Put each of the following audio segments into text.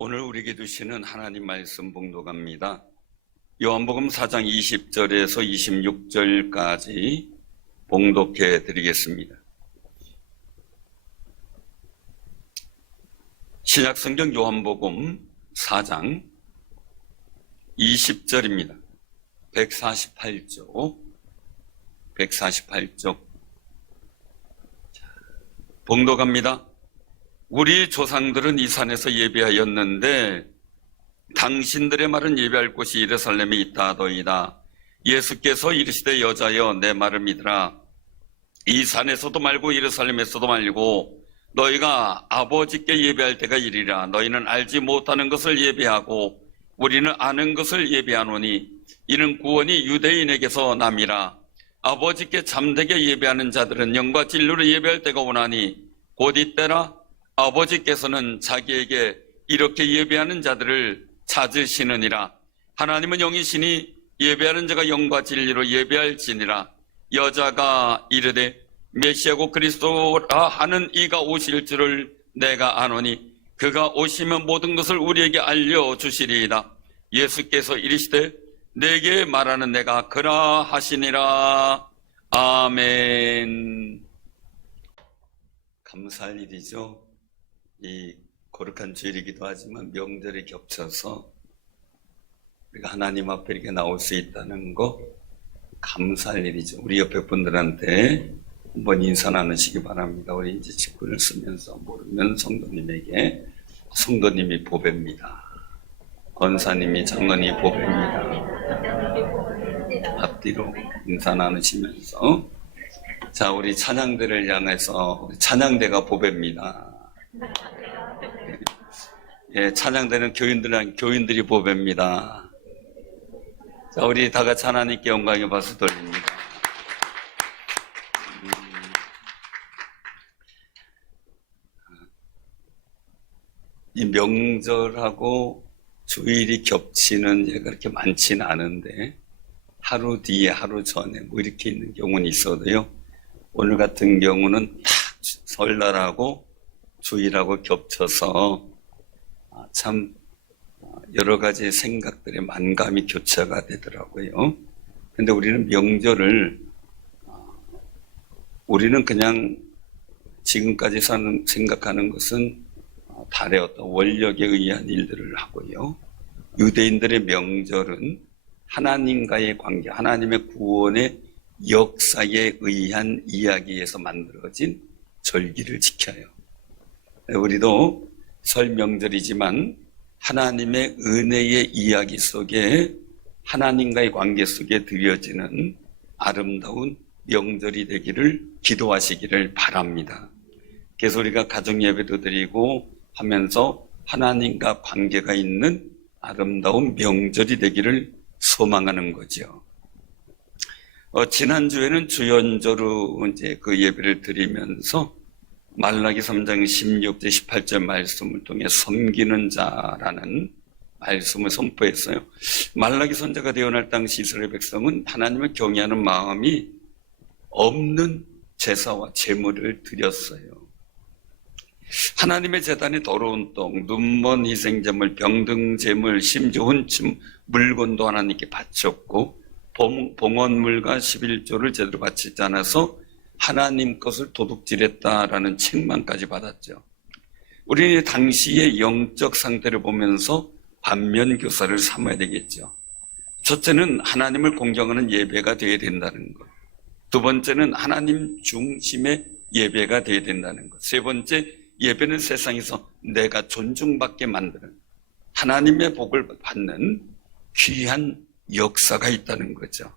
오늘 우리에게 주시는 하나님 말씀 봉독합니다. 요한복음 4장 20절에서 26절까지 봉독해 드리겠습니다. 신약성경 요한복음 4장 20절입니다. 148쪽 봉독합니다. 우리 조상들은 이 산에서 예배하였는데 당신들의 말은 예배할 곳이 예루살렘에 있다 하더이다. 예수께서 이르시되 여자여 내 말을 믿으라. 이 산에서도 말고 예루살렘에서도 말고 너희가 아버지께 예배할 때가 이리라. 너희는 알지 못하는 것을 예배하고 우리는 아는 것을 예배하노니 이는 구원이 유대인에게서 남이라. 아버지께 참되게 예배하는 자들은 영과 진리로 예배할 때가 오나니 곧 이때라. 아버지께서는 자기에게 이렇게 예배하는 자들을 찾으시느니라. 하나님은 영이시니 예배하는 자가 영과 진리로 예배할지니라. 여자가 이르되 메시아고 그리스도라 하는 이가 오실 줄을 내가 아노니 그가 오시면 모든 것을 우리에게 알려주시리이다. 예수께서 이르시되 내게 말하는 내가 그라 하시니라. 아멘. 감사할 일이죠. 이 거룩한 주일이기도 하지만 명절이 겹쳐서 우리가 하나님 앞에 이렇게 나올 수 있다는 거 감사할 일이죠. 우리 옆에 분들한테 한번 인사 나누시기 바랍니다. 우리 이제 직분을 쓰면서 모르면 성도님에게 성도님이 보배입니다. 권사님이 장로님이 보배입니다. 앞뒤로 인사 나누시면서 자, 우리 찬양대를 향해서 찬양대가 보배입니다. 예, 찬양대는 교인들이 보배입니다. 자, 우리 다 같이 하나님께 영광의 박수 돌립니다. 이 명절하고 주일이 겹치는 예가 그렇게 많지는 않은데 하루 뒤에 하루 전에 뭐 이렇게 있는 경우는 있어도요. 오늘 같은 경우는 딱 설날하고 주일하고 겹쳐서 참 여러 가지 생각들의 만감이 교차가 되더라고요. 근데 우리는 명절을 우리는 그냥 지금까지 생각하는 것은 달의 어떤 원력에 의한 일들을 하고요. 유대인들의 명절은 하나님과의 관계, 하나님의 구원의 역사에 의한 이야기에서 만들어진 절기를 지켜요. 우리도 설 명절이지만 하나님의 은혜의 이야기 속에 하나님과의 관계 속에 드려지는 아름다운 명절이 되기를 기도하시기를 바랍니다. 그래서 우리가 가정 예배도 드리고 하면서 하나님과 관계가 있는 아름다운 명절이 되기를 소망하는 거죠. 지난주에는 주연저로 이제 그 예배를 드리면서 말라기 3장 16절 18절 말씀을 통해 섬기는 자라는 말씀을 선포했어요. 말라기 선지자가 되어날 당시 이스라엘 백성은 하나님을 경외하는 마음이 없는 제사와 제물을 드렸어요. 하나님의 제단이 더러운 떡, 눈먼 희생제물, 병등제물, 심지어 훔친 물건도 하나님께 바쳤고 봉헌물과 11조를 제대로 바치지 않아서 하나님 것을 도둑질했다라는 책망까지 받았죠. 우리는 당시의 영적 상태를 보면서 반면교사를 삼아야 되겠죠. 첫째는 하나님을 공경하는 예배가 되어야 된다는 것. 두 번째는 하나님 중심의 예배가 되어야 된다는 것. 세 번째, 예배는 세상에서 내가 존중받게 만드는 하나님의 복을 받는 귀한 역사가 있다는 거죠.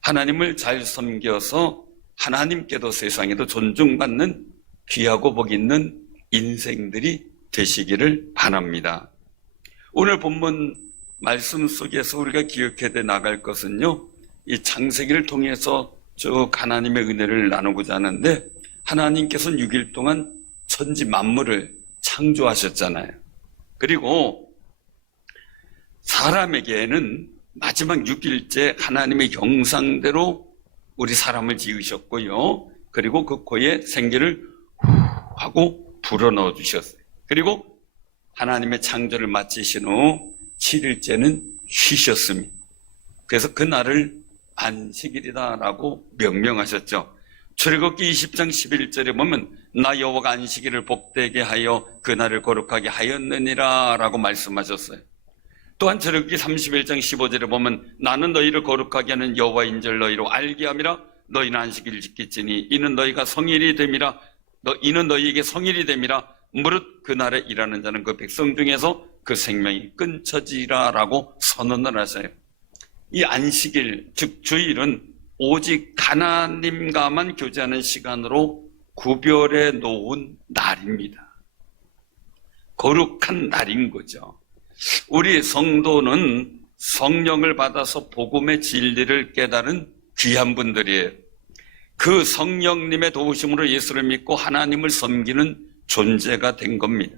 하나님을 잘 섬겨서 하나님께도 세상에도 존중받는 귀하고 복 있는 인생들이 되시기를 바랍니다. 오늘 본문 말씀 속에서 우리가 기억해 나갈 것은요, 이 창세기를 통해서 쭉 하나님의 은혜를 나누고자 하는데 하나님께서는 6일 동안 천지 만물을 창조하셨잖아요. 그리고 사람에게는 마지막 6일째 하나님의 형상대로 우리 사람을 지으셨고요. 그리고 그 코에 생기를 후 하고 불어넣어 주셨어요. 그리고 하나님의 창조를 마치신 후 7일째는 쉬셨습니다. 그래서 그날을 안식일이다라고 명명하셨죠. 출애굽기 20장 11절에 보면 나 여호와가 안식일을 복되게 하여 그날을 거룩하게 하였느니라 라고 말씀하셨어요. 또한 출애굽기 31장 15절에 보면 나는 너희를 거룩하게 하는 여호와인 줄 너희로 알게 함이라. 너희는 안식일을 지킬지니 이는 너희가 성일이 됨이라. 이는 너희에게 성일이 됨이라. 무릇 그날에 일하는 자는 그 백성 중에서 그 생명이 끊쳐지라 라고 선언을 하세요. 이 안식일, 즉 주일은 오직 하나님과만 교제하는 시간으로 구별해 놓은 날입니다. 거룩한 날인 거죠. 우리 성도는 성령을 받아서 복음의 진리를 깨달은 귀한 분들이에요. 그 성령님의 도우심으로 예수를 믿고 하나님을 섬기는 존재가 된 겁니다.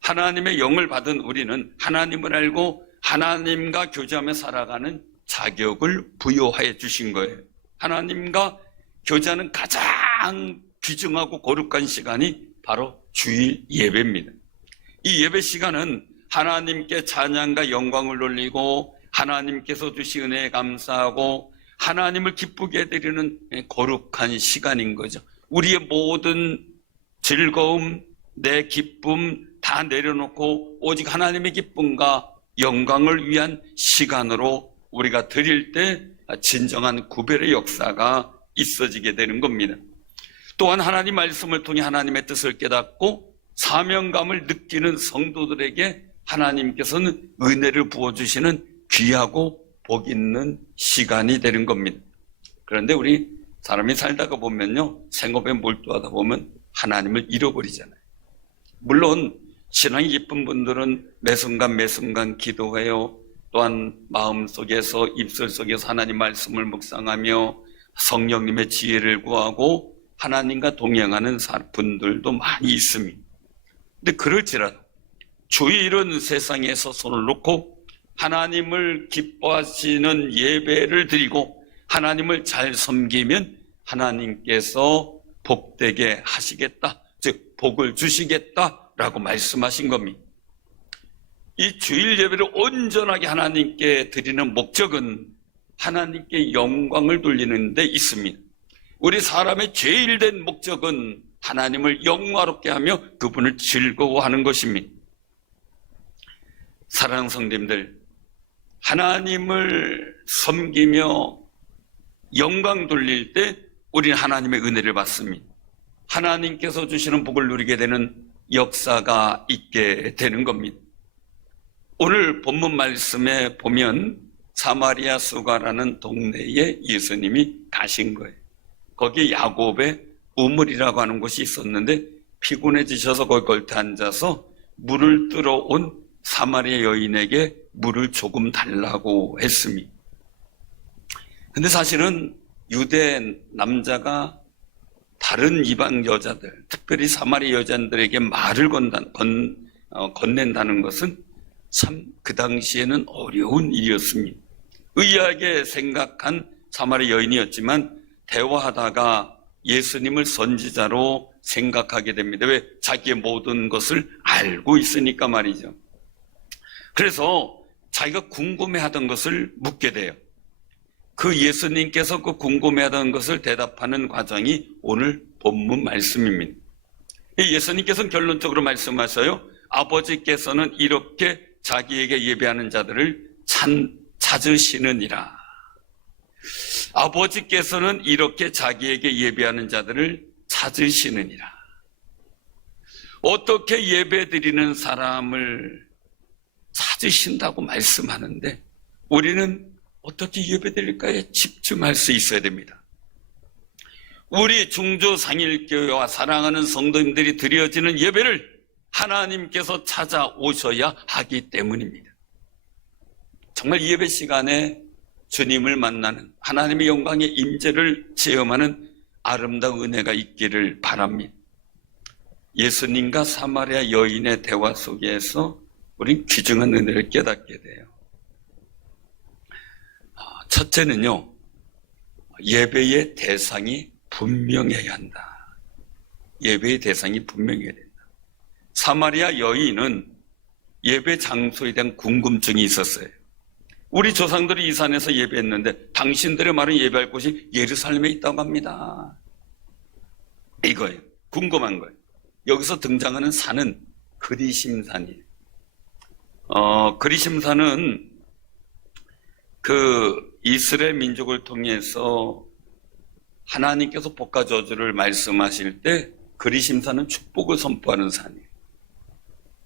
하나님의 영을 받은 우리는 하나님을 알고 하나님과 교제하며 살아가는 자격을 부여하여 주신 거예요. 하나님과 교제하는 가장 귀중하고 거룩한 시간이 바로 주일 예배입니다. 이 예배 시간은 하나님께 찬양과 영광을 돌리고 하나님께서 주신 은혜에 감사하고 하나님을 기쁘게 해드리는 거룩한 시간인 거죠. 우리의 모든 즐거움, 내 기쁨 다 내려놓고 오직 하나님의 기쁨과 영광을 위한 시간으로 우리가 드릴 때 진정한 구별의 역사가 있어지게 되는 겁니다. 또한 하나님 말씀을 통해 하나님의 뜻을 깨닫고 사명감을 느끼는 성도들에게 하나님께서는 은혜를 부어주시는 귀하고 복 있는 시간이 되는 겁니다. 그런데 우리 사람이 살다가 보면요, 생업에 몰두하다 보면 하나님을 잃어버리잖아요. 물론 신앙이 깊은 분들은 매 순간 기도해요. 또한 마음속에서 입술 속에서 하나님 말씀을 묵상하며 성령님의 지혜를 구하고 하나님과 동행하는 분들도 많이 있습니다. 근데 그럴지라도 주일은 세상에서 손을 놓고 하나님을 기뻐하시는 예배를 드리고 하나님을 잘 섬기면 하나님께서 복되게 하시겠다, 즉 복을 주시겠다라고 말씀하신 겁니다. 이 주일 예배를 온전하게 하나님께 드리는 목적은 하나님께 영광을 돌리는 데 있습니다. 우리 사람의 제일 된 목적은 하나님을 영화롭게 하며 그분을 즐거워하는 것입니다. 사랑하는 성도님들, 하나님을 섬기며 영광 돌릴 때 우리는 하나님의 은혜를 받습니다. 하나님께서 주시는 복을 누리게 되는 역사가 있게 되는 겁니다. 오늘 본문 말씀에 보면 사마리아 수가라는 동네에 예수님이 가신 거예요. 거기 야곱의 우물이라고 하는 곳이 있었는데 피곤해지셔서 거기 걸터 앉아서 물을 뜨러 온 사마리아 여인에게 물을 조금 달라고 했습니다. 근데 사실은 유대 남자가 다른 이방 여자들, 특별히 사마리아 여자들에게 말을 건넨다는 것은 참 그 당시에는 어려운 일이었습니다. 의아하게 생각한 사마리아 여인이었지만 대화하다가 예수님을 선지자로 생각하게 됩니다. 왜? 자기의 모든 것을 알고 있으니까 말이죠. 그래서 자기가 궁금해하던 것을 묻게 돼요. 그 예수님께서 그 궁금해하던 것을 대답하는 과정이 오늘 본문 말씀입니다. 예수님께서는 결론적으로 말씀하셔요. 아버지께서는 이렇게 자기에게 예배하는 자들을 찾으시느니라. 아버지께서는 이렇게 자기에게 예배하는 자들을 찾으시느니라. 어떻게 예배드리는 사람을 찾으신다고 말씀하는데 우리는 어떻게 예배드릴까에 집중할 수 있어야 됩니다. 우리 중조상일교회와 사랑하는 성도님들이 드려지는 예배를 하나님께서 찾아오셔야 하기 때문입니다. 정말 예배 시간에 주님을 만나는 하나님의 영광의 임재를 체험하는 아름다운 은혜가 있기를 바랍니다. 예수님과 사마리아 여인의 대화 속에서 우린 귀중한 은혜를 깨닫게 돼요. 첫째는요, 예배의 대상이 분명해야 한다. 예배의 대상이 분명해야 된다. 사마리아 여인은 예배 장소에 대한 궁금증이 있었어요. 우리 조상들이 이 산에서 예배했는데 당신들의 말은 예배할 곳이 예루살렘에 있다고 합니다. 이거예요. 궁금한 거예요. 여기서 등장하는 산은 그리심산이에요. 그리심산은 그 이스라엘 민족을 통해서 하나님께서 복과 저주를 말씀하실 때 그리심산은 축복을 선포하는 산이에요.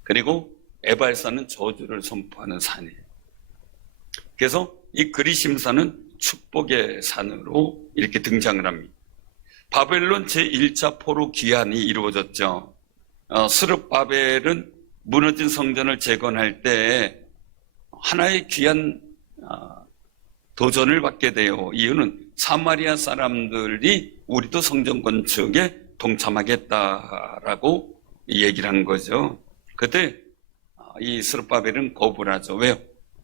그리고 에발산은 저주를 선포하는 산이에요. 그래서 이 그리심산은 축복의 산으로 이렇게 등장을 합니다. 바벨론 제1차 포로 귀환이 이루어졌죠. 스룹바벨은 무너진 성전을 재건할 때 하나의 귀한 도전을 받게 돼요. 이유는 사마리아 사람들이 우리도 성전 건축에 동참하겠다라고 얘기를 한 거죠. 그때 이 스룹바벨은 거부를 하죠. 왜요?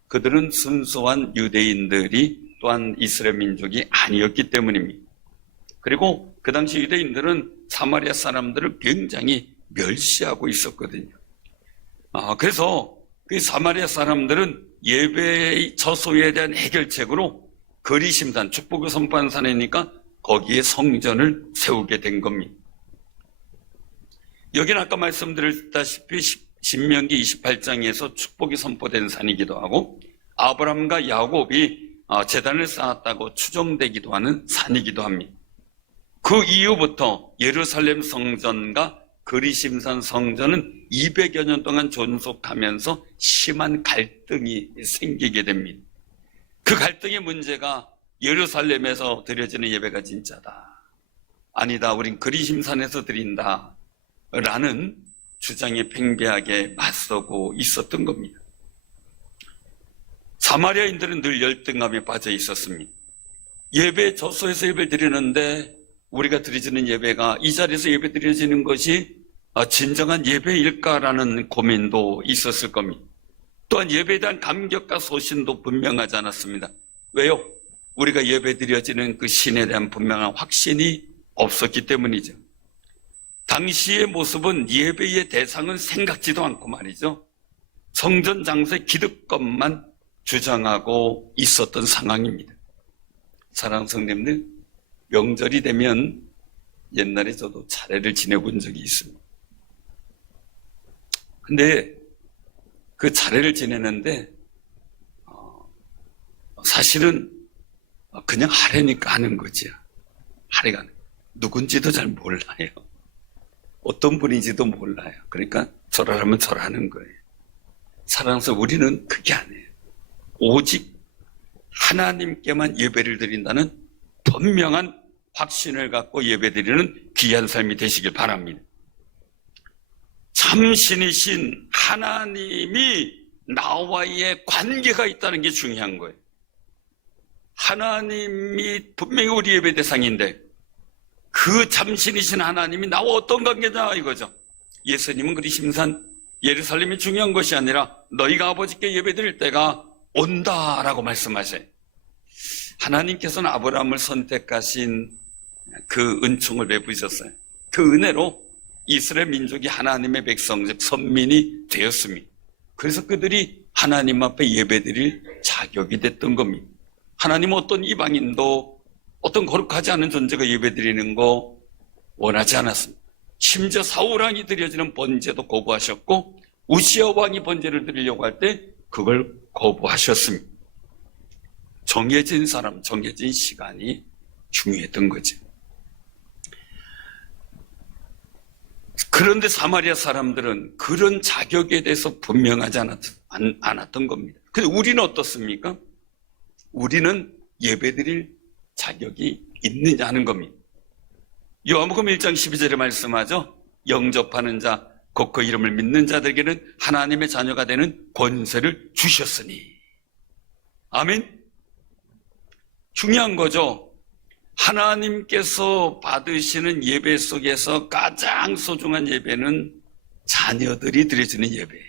그들은 순수한 유대인들이 또한 이스라엘 민족이 아니었기 때문입니다. 그리고 그 당시 유대인들은 사마리아 사람들을 굉장히 멸시하고 있었거든요. 그래서 그 사마리아 사람들은 예배의 저소에 대한 해결책으로 그리심산, 축복을 선포하는 산이니까 거기에 성전을 세우게 된 겁니다. 여기는 아까 말씀드렸다시피 신명기 28장에서 축복이 선포된 산이기도 하고 아브라함과 야곱이 제단을 쌓았다고 추정되기도 하는 산이기도 합니다. 그 이후부터 예루살렘 성전과 그리심산 성전은 200여 년 동안 존속하면서 심한 갈등이 생기게 됩니다. 그 갈등의 문제가 예루살렘에서 드려지는 예배가 진짜다. 아니다, 우린 그리심산에서 드린다. 라는 주장에 팽배하게 맞서고 있었던 겁니다. 사마리아인들은 늘 열등감에 빠져 있었습니다. 예배 저소에서 예배를 드리는데 우리가 드려지는 예배가 이 자리에서 예배 드려지는 것이 진정한 예배일까라는 고민도 있었을 겁니다. 또한 예배에 대한 감격과 소신도 분명하지 않았습니다. 왜요? 우리가 예배 드려지는 그 신에 대한 분명한 확신이 없었기 때문이죠. 당시의 모습은 예배의 대상은 생각지도 않고 말이죠. 성전 장소의 기득권만 주장하고 있었던 상황입니다. 사랑하는 성도님들, 명절이 되면 옛날에 저도 차례를 지내본 적이 있습니다. 근데 그 차례를 지내는데 사실은 그냥 하려니까 하는 거지. 하려가 누군지도 잘 몰라요. 어떤 분인지도 몰라요. 그러니까 절하라면 절하는 거예요. 사랑해서 우리는 그게 아니에요. 오직 하나님께만 예배를 드린다는 분명한 확신을 갖고 예배드리는 귀한 삶이 되시길 바랍니다. 참신이신 하나님이 나와의 관계가 있다는 게 중요한 거예요. 하나님이 분명히 우리 예배 대상인데 그 참신이신 하나님이 나와 어떤 관계냐 이거죠. 예수님은 그리심산 예루살렘이 중요한 것이 아니라 너희가 아버지께 예배드릴 때가 온다라고 말씀하셔요. 하나님께서는 아브라함을 선택하신 그 은총을 베푸셨어요. 그 은혜로 이스라엘 민족이 하나님의 백성, 즉 선민이 되었습니다. 그래서 그들이 하나님 앞에 예배드릴 자격이 됐던 겁니다. 하나님은 어떤 이방인도 어떤 거룩하지 않은 존재가 예배드리는 거 원하지 않았습니다. 심지어 사울 왕이 드려지는 번제도 거부하셨고 우시아 왕이 번제를 드리려고 할 때 그걸 거부하셨습니다. 정해진 사람, 정해진 시간이 중요했던 거죠. 그런데 사마리아 사람들은 그런 자격에 대해서 분명하지 않았던 겁니다. 근데 우리는 어떻습니까? 우리는 예배드릴 자격이 있느냐 하는 겁니다. 요한복음 1장 12절에 말씀하죠. 영접하는 자, 곧 그 이름을 믿는 자들에게는 하나님의 자녀가 되는 권세를 주셨으니. 아멘. 중요한 거죠. 하나님께서 받으시는 예배 속에서 가장 소중한 예배는 자녀들이 드려지는 예배예요.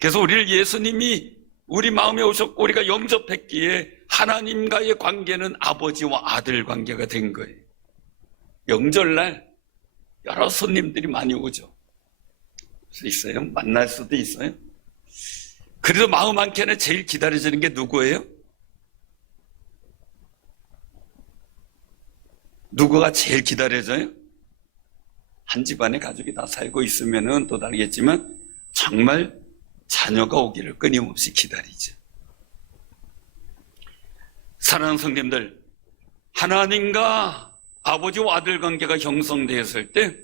그래서 우리를 예수님이 우리 마음에 오셨고 우리가 영접했기에 하나님과의 관계는 아버지와 아들 관계가 된 거예요. 명절날 여러 손님들이 많이 오죠. 있어요? 만날 수도 있어요? 그래도 마음 한켠에 제일 기다려지는 게 누구예요? 누구가 제일 기다려져요? 한 집안의 가족이 다 살고 있으면은 또 다르겠지만 정말 자녀가 오기를 끊임없이 기다리죠. 사랑하는 성도님들, 하나님과 아버지와 아들 관계가 형성되었을 때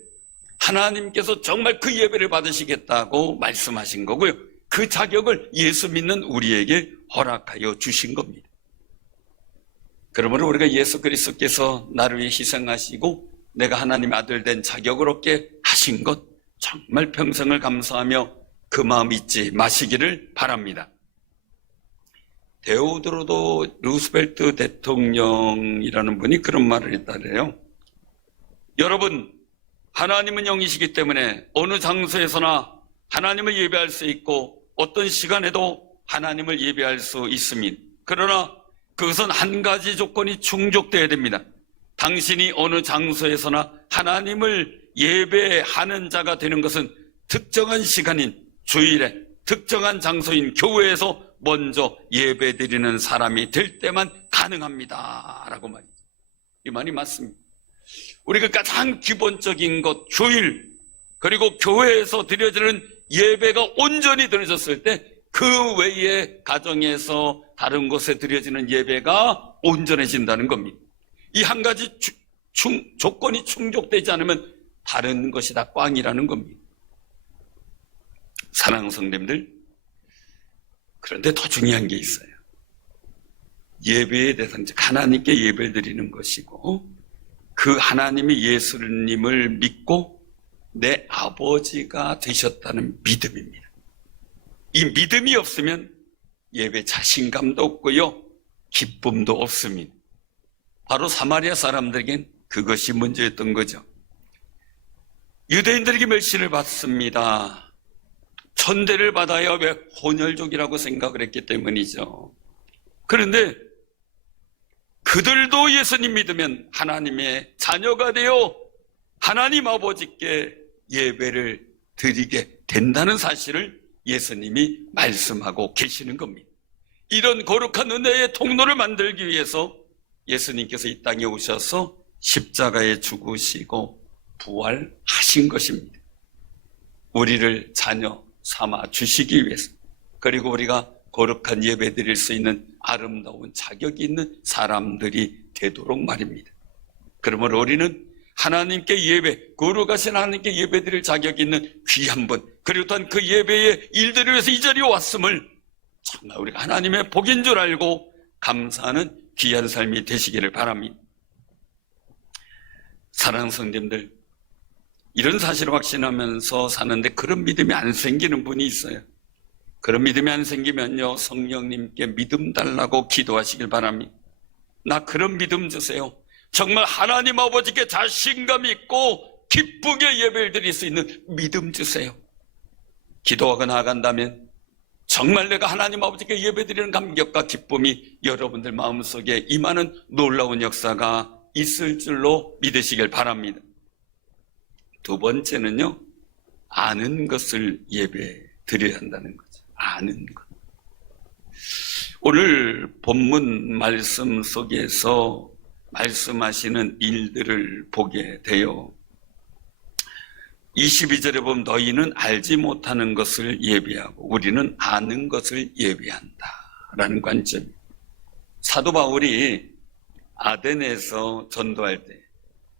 하나님께서 정말 그 예배를 받으시겠다고 말씀하신 거고요. 그 자격을 예수 믿는 우리에게 허락하여 주신 겁니다. 그러므로 우리가 예수 그리스도께서 나를 위해 희생하시고 내가 하나님의 아들 된 자격을 얻게 하신 것 정말 평생을 감사하며 그 마음 잊지 마시기를 바랍니다. 데오드로도 루스벨트 대통령이라는 분이 그런 말을 했다래요. 여러분, 하나님은 영이시기 때문에 어느 장소에서나 하나님을 예배할 수 있고 어떤 시간에도 하나님을 예배할 수 있습니다. 그러나 그것은 한 가지 조건이 충족되어야 됩니다. 당신이 어느 장소에서나 하나님을 예배하는 자가 되는 것은 특정한 시간인 주일에 특정한 장소인 교회에서 먼저 예배드리는 사람이 될 때만 가능합니다 라고 말이죠. 이 말이 맞습니다. 우리가 가장 기본적인 것, 주일 그리고 교회에서 드려지는 예배가 온전히 드려졌을 때 그 외에 가정에서 다른 곳에 드려지는 예배가 온전해진다는 겁니다. 이 한 가지 조건이 충족되지 않으면 다른 것이 다 꽝이라는 겁니다. 사랑하는 성도님들, 그런데 더 중요한 게 있어요. 예배의 대상, 즉 하나님께 예배를 드리는 것이고 그 하나님이 예수님을 믿고 내 아버지가 되셨다는 믿음입니다. 이 믿음이 없으면 예배 자신감도 없고요, 기쁨도 없습니다. 바로 사마리아 사람들에겐 그것이 문제였던 거죠. 유대인들에게 멸시를 받습니다. 천대를 받아야 왜 혼혈족이라고 생각을 했기 때문이죠. 그런데 그들도 예수님 믿으면 하나님의 자녀가 되어 하나님 아버지께 예배를 드리게 된다는 사실을 예수님이 말씀하고 계시는 겁니다. 이런 거룩한 은혜의 통로를 만들기 위해서 예수님께서 이 땅에 오셔서 십자가에 죽으시고 부활하신 것입니다. 우리를 자녀 삼아 주시기 위해서, 그리고 우리가 거룩한 예배 드릴 수 있는 아름다운 자격이 있는 사람들이 되도록 말입니다. 그러므로 우리는 하나님께 예배, 거룩하신 하나님께 예배 드릴 자격이 있는 귀한 분, 그리고 또한 그 예배의 일들을 위해서 이 자리에 왔음을 정말 우리가 하나님의 복인 줄 알고 감사하는 귀한 삶이 되시기를 바랍니다. 사랑하는 성도님들, 이런 사실을 확신하면서 사는데 그런 믿음이 안 생기는 분이 있어요. 그런 믿음이 안 생기면요, 성령님께 믿음 달라고 기도하시길 바랍니다. 나 그런 믿음 주세요. 정말 하나님 아버지께 자신감 있고 기쁘게 예배를 드릴 수 있는 믿음 주세요. 기도하고 나아간다면 정말 내가 하나님 아버지께 예배 드리는 감격과 기쁨이 여러분들 마음속에 임하는 놀라운 역사가 있을 줄로 믿으시길 바랍니다. 두 번째는요, 아는 것을 예배 드려야 한다는 거죠. 아는 것. 오늘 본문 말씀 속에서 말씀하시는 일들을 보게 돼요. 22절에 보면 너희는 알지 못하는 것을 예배하고 우리는 아는 것을 예배한다 라는 관점. 사도 바울이 아덴에서 전도할 때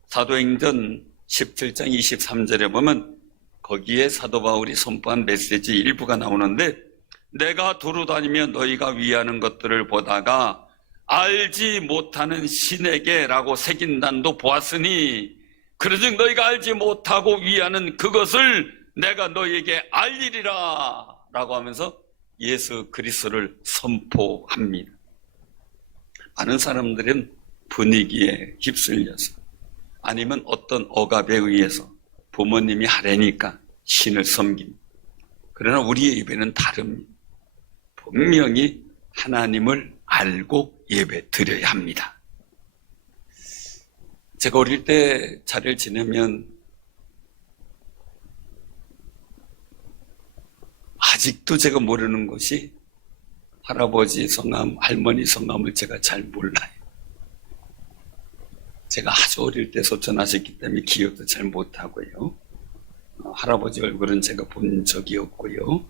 사도행전 17장 23절에 보면 거기에 사도 바울이 선포한 메시지 일부가 나오는데, 내가 두루 다니며 너희가 위하는 것들을 보다가 알지 못하는 신에게 라고 새긴 단도 보았으니 그러즉 너희가 알지 못하고 위하는 그것을 내가 너희에게 알리리라 라고 하면서 예수 그리스도를 선포합니다. 많은 사람들은 분위기에 휩쓸려서 아니면 어떤 억압에 의해서 부모님이 하라니까 신을 섬깁니다. 그러나 우리의 예배는 다릅니다. 분명히 하나님을 알고 예배 드려야 합니다. 제가 어릴 때 자리를 지내면 아직도 제가 모르는 것이 할아버지 성함, 할머니 성함을 제가 잘 몰라요. 제가 아주 어릴 때 소천하셨기 때문에 기억도 잘 못하고요. 할아버지 얼굴은 제가 본 적이 없고요.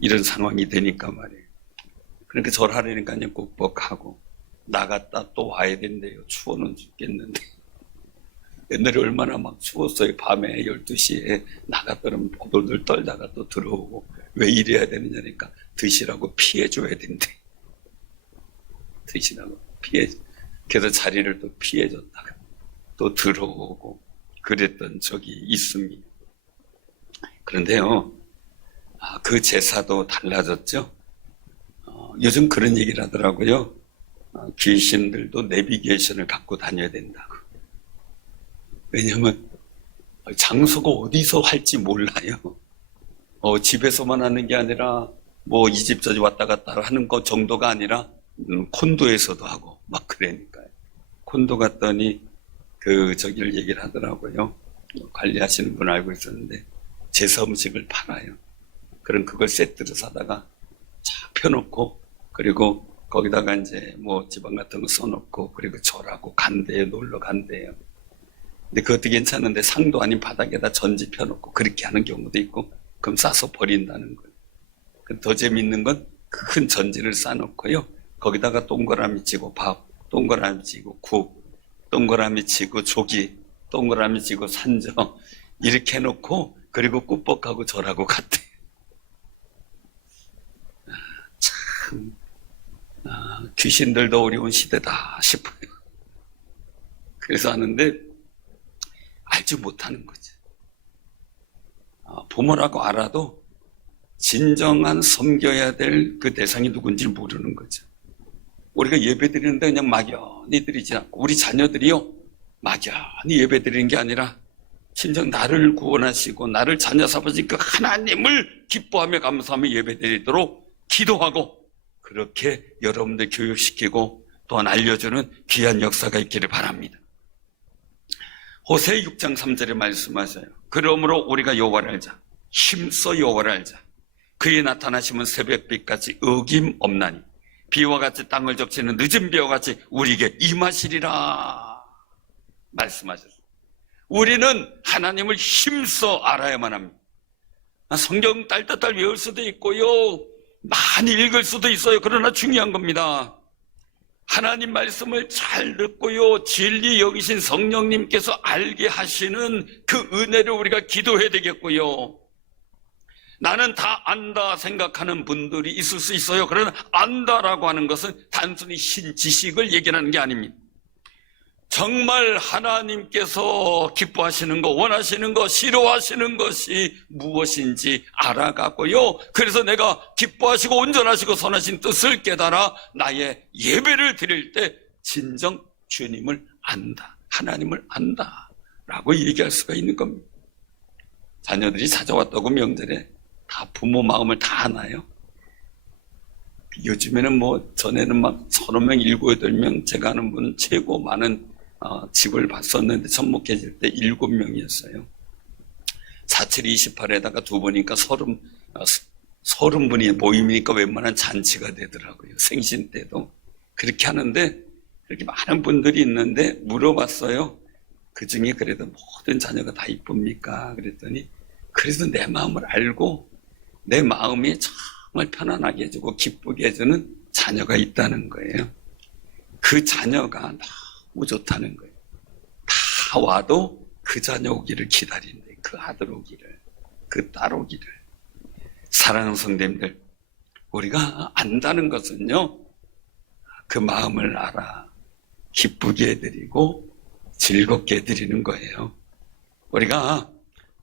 이런 상황이 되니까 말이에요. 그러니까 절하려니까 그냥 꾹뻑하고 나갔다 또 와야 된대요. 추워는 죽겠는데. 옛날에 얼마나 막 추웠어요. 밤에 12시에 나갔더니 보들들 떨다가 또 들어오고 왜 이래야 되느냐니까 드시라고 피해줘야 된대. 드시라고 그래서 자리를 또 피해줬다가 또 들어오고 그랬던 적이 있습니다. 그런데요, 그 제사도 달라졌죠. 요즘 그런 얘기를 하더라고요. 귀신들도 내비게이션을 갖고 다녀야 된다고. 왜냐하면 장소가 어디서 할지 몰라요. 집에서만 하는 게 아니라 뭐 이 집 저 집 왔다 갔다 하는 것 정도가 아니라 콘도에서도 하고 막 그러니까요. 콘도 갔더니 저기를 얘기를 하더라고요. 관리하시는 분 알고 있었는데 제사 음식을 팔아요. 그럼 그걸 세트로 사다가 쫙 펴놓고 그리고 거기다가 이제 뭐 지방 같은 거 써놓고 그리고 절하고 간대요. 놀러 간대요. 근데 그것도 괜찮은데 상도 아닌 바닥에다 전지 펴놓고 그렇게 하는 경우도 있고 그럼 싸서 버린다는 거예요. 더 재밌는 건 큰 전지를 싸놓고요. 거기다가 동그라미 치고 밥, 동그라미 치고 국, 동그라미 치고 조기, 동그라미 치고 산적 이렇게 해놓고 그리고 꾹뻑하고 절하고 갔대요. 참 귀신들도 어려운 시대다 싶어요. 그래서 하는데 알지 못하는 거지. 부모라고 알아도 진정한 섬겨야 될 그 대상이 누군지 모르는 거죠. 우리가 예배 드리는데 그냥 막연히 드리지 않고 우리 자녀들이요 막연히 예배 드리는 게 아니라 진정 나를 구원하시고 나를 자녀 삼으신 그 하나님을 기뻐하며 감사하며 예배 드리도록 기도하고 그렇게 여러분들 교육시키고 또한 알려주는 귀한 역사가 있기를 바랍니다. 호세 6장 3절에 말씀하셔요. 그러므로 우리가 여호와를 알자. 힘써 여호와를 알자. 그의 나타나심은 새벽빛같이 어김없나니 비와 같이 땅을 적시는 늦은 비와 같이 우리에게 임하시리라 말씀하셨어요. 우리는 하나님을 힘써 알아야만 합니다. 성경 딸딸딸 외울 수도 있고요. 많이 읽을 수도 있어요. 그러나 중요한 겁니다. 하나님 말씀을 잘 듣고요. 진리 여기신 성령님께서 알게 하시는 그 은혜를 우리가 기도해야 되겠고요. 나는 다 안다 생각하는 분들이 있을 수 있어요. 그러나 안다라고 하는 것은 단순히 신지식을 얘기하는 게 아닙니다. 정말 하나님께서 기뻐하시는 거, 원하시는 거, 싫어하시는 것이 무엇인지 알아가고요. 그래서 내가 기뻐하시고 온전하시고 선하신 뜻을 깨달아 나의 예배를 드릴 때 진정 주님을 안다, 하나님을 안다 라고 얘기할 수가 있는 겁니다. 자녀들이 찾아왔다고 명절에 다 부모 마음을 다 아나요? 요즘에는 뭐 전에는 막 30명, 7, 8명 제가 아는 분은 최고 많은 집을 봤었는데 접목해질 때 7명이었어요. 47, 28에다가 두 번이니까 30분이 모임이니까 웬만한 잔치가 되더라고요. 생신 때도. 그렇게 하는데 그렇게 많은 분들이 있는데 물어봤어요. 그 중에 그래도 모든 자녀가 다 이쁩니까? 그랬더니 그래도 내 마음을 알고 내 마음이 정말 편안하게 해주고 기쁘게 해주는 자녀가 있다는 거예요. 그 자녀가 너무 좋다는 거예요. 다 와도 그 자녀 오기를 기다린대. 그 아들 오기를, 그 딸 오기를. 사랑하는 성도님들, 우리가 안다는 것은요, 그 마음을 알아 기쁘게 해드리고 즐겁게 해드리는 거예요. 우리가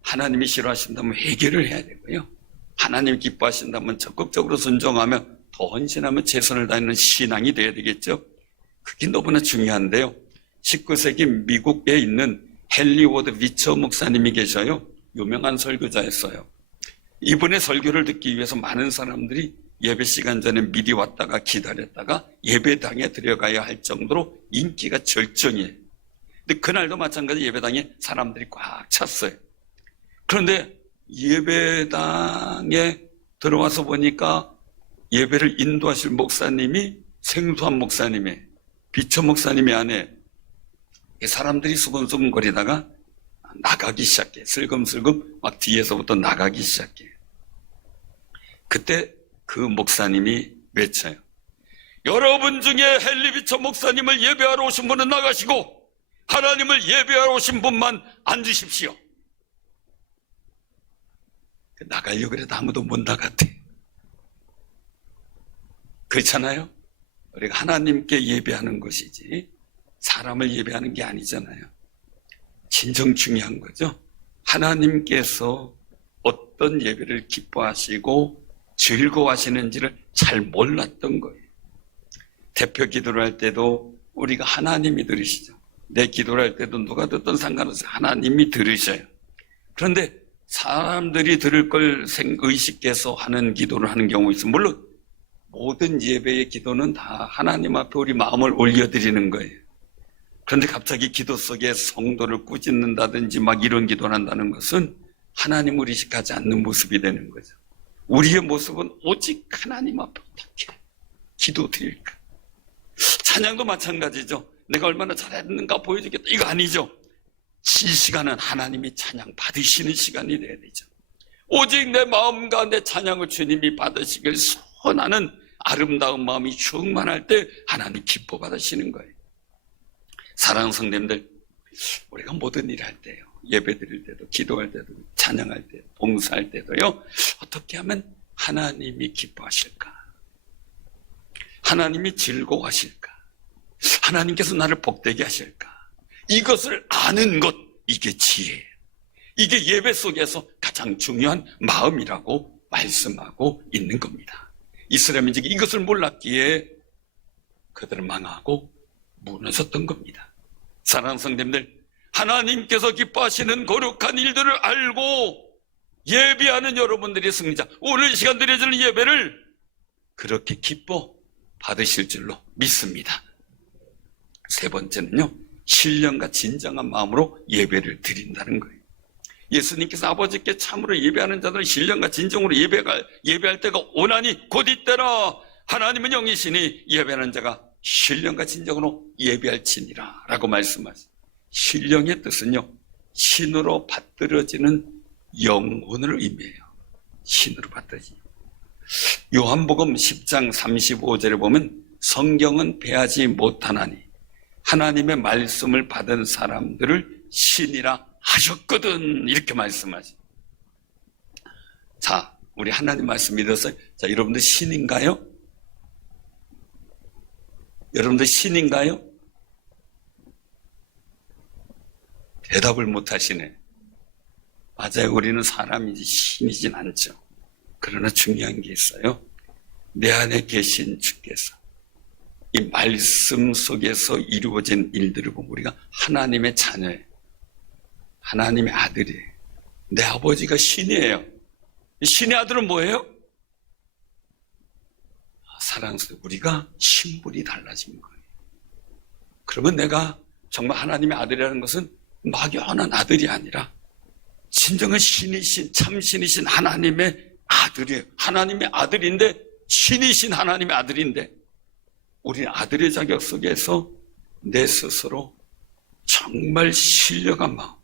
하나님이 싫어하신다면 회개를 해야 되고요. 하나님이 기뻐하신다면 적극적으로 순종하며 더 헌신하며 최선을 다하는 신앙이 되어야 되겠죠. 그게 너무나 중요한데요. 19세기 미국에 있는 헨리 워드 위처 목사님이 계셔요. 유명한 설교자였어요. 이분의 설교를 듣기 위해서 많은 사람들이 예배 시간 전에 미리 왔다가 기다렸다가 예배당에 들어가야 할 정도로 인기가 절정이에요. 근데 그날도 마찬가지 예배당에 사람들이 꽉 찼어요. 그런데 예배당에 들어와서 보니까 예배를 인도하실 목사님이 생소한 목사님의 비처 목사님의 아내, 사람들이 수근수근거리다가 나가기 시작해. 슬금슬금 막 뒤에서부터 나가기 시작해. 그때 그 목사님이 외쳐요. 여러분 중에 헨리 비처 목사님을 예배하러 오신 분은 나가시고 하나님을 예배하러 오신 분만 앉으십시오. 나가려고 그래도 아무도 못 나갔대. 그렇잖아요? 우리가 하나님께 예배하는 것이지 사람을 예배하는 게 아니잖아요. 진정 중요한 거죠. 하나님께서 어떤 예배를 기뻐하시고 즐거워하시는지를 잘 몰랐던 거예요. 대표 기도를 할 때도 우리가 하나님이 들으시죠. 내 기도를 할 때도 누가 듣든 상관없어요. 하나님이 들으셔요. 그런데 사람들이 들을 걸 의식해서 하는 기도를 하는 경우 있어요. 물론 모든 예배의 기도는 다 하나님 앞에 우리 마음을 올려드리는 거예요. 그런데 갑자기 기도 속에 성도를 꾸짖는다든지 막 이런 기도를 한다는 것은 하나님을 의식하지 않는 모습이 되는 거죠. 우리의 모습은 오직 하나님 앞에 어떻게 기도 드릴까? 찬양도 마찬가지죠. 내가 얼마나 잘했는가 보여주겠다. 이거 아니죠. 이 시간은 하나님이 찬양 받으시는 시간이 돼야 되죠. 오직 내 마음과 내 찬양을 주님이 받으시길 선하는 아름다운 마음이 충만할 때 하나님 기뻐 받으시는 거예요. 사랑하는 성도님들, 우리가 모든 일 할 때요, 예배 드릴 때도, 기도할 때도, 찬양할 때도, 봉사할 때도요, 어떻게 하면 하나님이 기뻐하실까? 하나님이 즐거워하실까? 하나님께서 나를 복되게 하실까? 이것을 아는 것, 이게 지혜예요. 이게 예배 속에서 가장 중요한 마음이라고 말씀하고 있는 겁니다. 이스라엘 민족이 이것을 몰랐기에 그들은 망하고 무너졌던 겁니다. 사랑하는 성도님들, 하나님께서 기뻐하시는 거룩한 일들을 알고 예배하는 여러분들이 승리자, 오늘 이 시간 드려지는 예배를 그렇게 기뻐 받으실 줄로 믿습니다. 세 번째는요, 신령과 진정한 마음으로 예배를 드린다는 거예요. 예수님께서 아버지께 참으로 예배하는 자들은 신령과 진정으로 예배할 때가 오나니 곧 이때라. 하나님은 영이시니 예배하는 자가 신령과 진정으로 예배할지니라 라고 말씀하세요. 신령의 뜻은요, 신으로 받들어지는 영혼을 의미해요. 신으로 받들어지는. 요한복음 10장 35절에 보면 성경은 배하지 못하나니 하나님의 말씀을 받은 사람들을 신이라 하셨거든, 이렇게 말씀하죠. 자, 우리 하나님 말씀 믿어서, 자, 여러분들 신인가요? 여러분들 신인가요? 대답을 못 하시네. 맞아요. 우리는 사람이지 신이진 않죠. 그러나 중요한 게 있어요. 내 안에 계신 주께서 이 말씀 속에서 이루어진 일들을 보면 우리가 하나님의 자녀예요. 하나님의 아들이에요. 내 아버지가 신이에요. 신의 아들은 뭐예요? 사랑스러워. 우리가 신분이 달라진 거예요. 그러면 내가 정말 하나님의 아들이라는 것은 막연한 아들이 아니라 진정한 신이신, 참신이신 하나님의 아들이에요. 하나님의 아들인데, 신이신 하나님의 아들인데, 우리는 아들의 자격 속에서 내 스스로 정말 신령한 마음,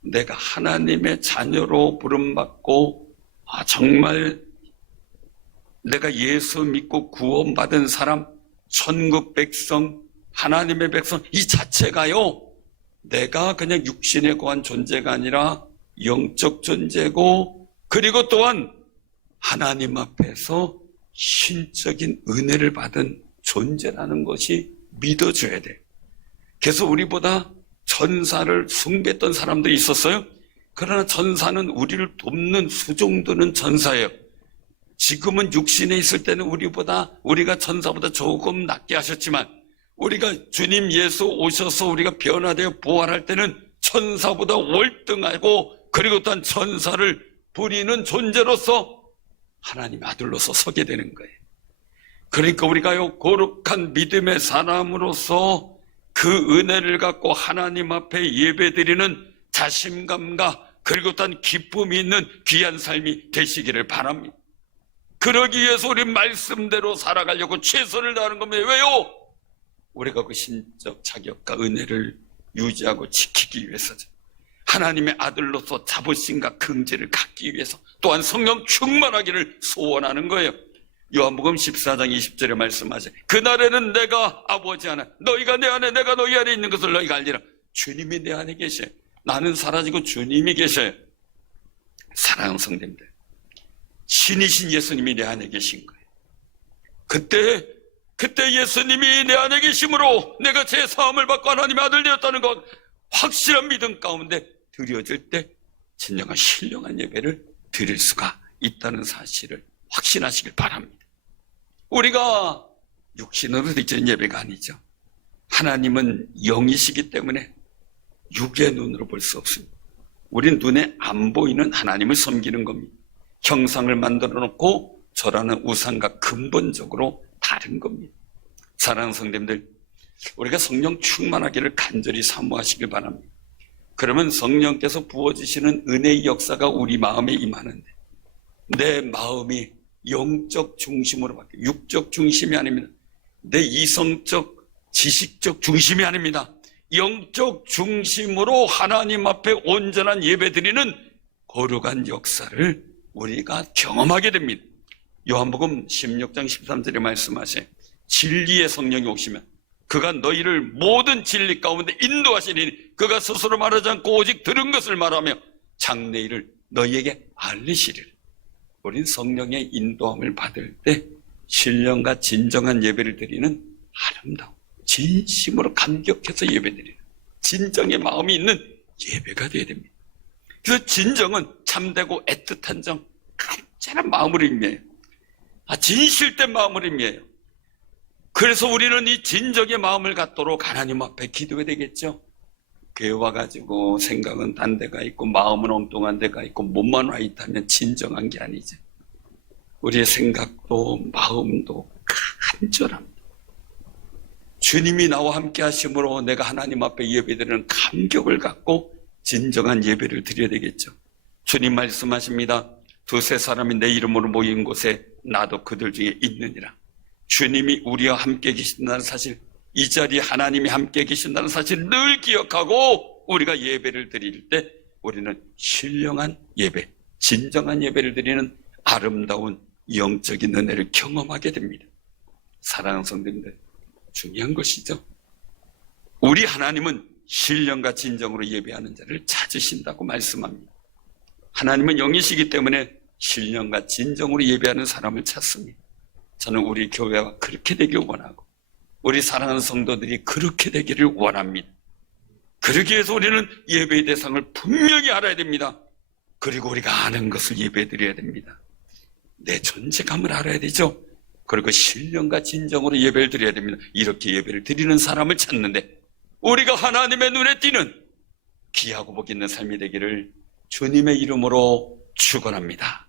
내가 하나님의 자녀로 부름받고, 정말 내가 예수 믿고 구원받은 사람, 천국 백성, 하나님의 백성, 이 자체가요, 내가 그냥 육신에 거한 존재가 아니라 영적 존재고, 그리고 또한 하나님 앞에서 신적인 은혜를 받은 존재라는 것이 믿어줘야 돼. 그래서 우리보다 전사를 숭배했던 사람들이 있었어요. 그러나 전사는 우리를 돕는 수종드는 전사예요. 지금은 육신에 있을 때는 우리가 전사보다 조금 낫게 하셨지만, 우리가 주님 예수 오셔서 우리가 변화되어 부활할 때는 천사보다 월등하고, 그리고 또한 천사를 부리는 존재로서 하나님의 아들로서 서게 되는 거예요. 그러니까 우리가요, 거룩한 믿음의 사람으로서 그 은혜를 갖고 하나님 앞에 예배드리는 자신감과 그리고 또한 기쁨이 있는 귀한 삶이 되시기를 바랍니다. 그러기 위해서 우리 말씀대로 살아가려고 최선을 다하는 겁니다. 왜요? 우리가 그 신적 자격과 은혜를 유지하고 지키기 위해서죠. 하나님의 아들로서 자부심과 긍지를 갖기 위해서, 또한 성령 충만하기를 소원하는 거예요. 요한복음 14장 20절에 말씀하세요. 그날에는 내가 아버지 안에, 너희가 내 안에, 내가 너희 안에 있는 것을 너희가 알리라. 주님이 내 안에 계셔요. 나는 사라지고 주님이 계셔요. 사랑하는 성도님들, 신이신 예수님이 내 안에 계신 거예요. 그때 예수님이 내 안에 계심으로 내가 제 사함을 받고 하나님의 아들 되었다는 것, 확실한 믿음 가운데 드려질 때 진정한 신령한 예배를 드릴 수가 있다는 사실을 확신하시길 바랍니다. 우리가 육신으로 드리는 예배가 아니죠. 하나님은 영이시기 때문에 육의 눈으로 볼 수 없습니다. 우린 눈에 안 보이는 하나님을 섬기는 겁니다. 형상을 만들어 놓고 절하는 우상과 근본적으로 다른 겁니다. 사랑하는 성도님들, 우리가 성령 충만하기를 간절히 사모하시길 바랍니다. 그러면 성령께서 부어주시는 은혜의 역사가 우리 마음에 임하는데, 내 마음이 영적 중심으로 바뀌어요. 육적 중심이 아닙니다. 내 이성적, 지식적 중심이 아닙니다. 영적 중심으로 하나님 앞에 온전한 예배드리는 거룩한 역사를 우리가 경험하게 됩니다. 요한복음 16장 13절에 말씀하세요. 진리의 성령이 오시면 그가 너희를 모든 진리 가운데 인도하시리니 그가 스스로 말하지 않고 오직 들은 것을 말하며 장래일을 너희에게 알리시리라. 우린 성령의 인도함을 받을 때 신령과 진정한 예배를 드리는 아름다운, 진심으로 감격해서 예배드리는 진정의 마음이 있는 예배가 되어야 됩니다. 그래서 진정은 참되고 애틋한 정, 간절한 마음을 의미해요. 진실된 마음을 의미해요. 그래서 우리는 이 진정의 마음을 갖도록 하나님 앞에 기도해야 되겠죠. 교회 와가지고 생각은 단 데가 있고 마음은 엉뚱한 데가 있고 몸만 와 있다면 진정한 게 아니죠. 우리의 생각도 마음도 간절합니다. 주님이 나와 함께 하심으로 내가 하나님 앞에 예배드리는 감격을 갖고 진정한 예배를 드려야 되겠죠. 주님 말씀하십니다. 두세 사람이 내 이름으로 모인 곳에 나도 그들 중에 있느니라. 주님이 우리와 함께 계신다는 사실, 이 자리에 하나님이 함께 계신다는 사실 늘 기억하고 우리가 예배를 드릴 때 우리는 신령한 예배, 진정한 예배를 드리는 아름다운 영적인 은혜를 경험하게 됩니다. 사랑하는 성도님들, 중요한 것이죠. 우리 하나님은 신령과 진정으로 예배하는 자를 찾으신다고 말씀합니다. 하나님은 영이시기 때문에 신령과 진정으로 예배하는 사람을 찾습니다. 저는 우리 교회가 그렇게 되길 원하고 우리 사랑하는 성도들이 그렇게 되기를 원합니다. 그러기 위해서 우리는 예배의 대상을 분명히 알아야 됩니다. 그리고 우리가 아는 것을 예배드려야 됩니다. 내 존재감을 알아야 되죠. 그리고 신령과 진정으로 예배를 드려야 됩니다. 이렇게 예배를 드리는 사람을 찾는데 우리가 하나님의 눈에 띄는 귀하고 복 있는 삶이 되기를 주님의 이름으로 축원합니다.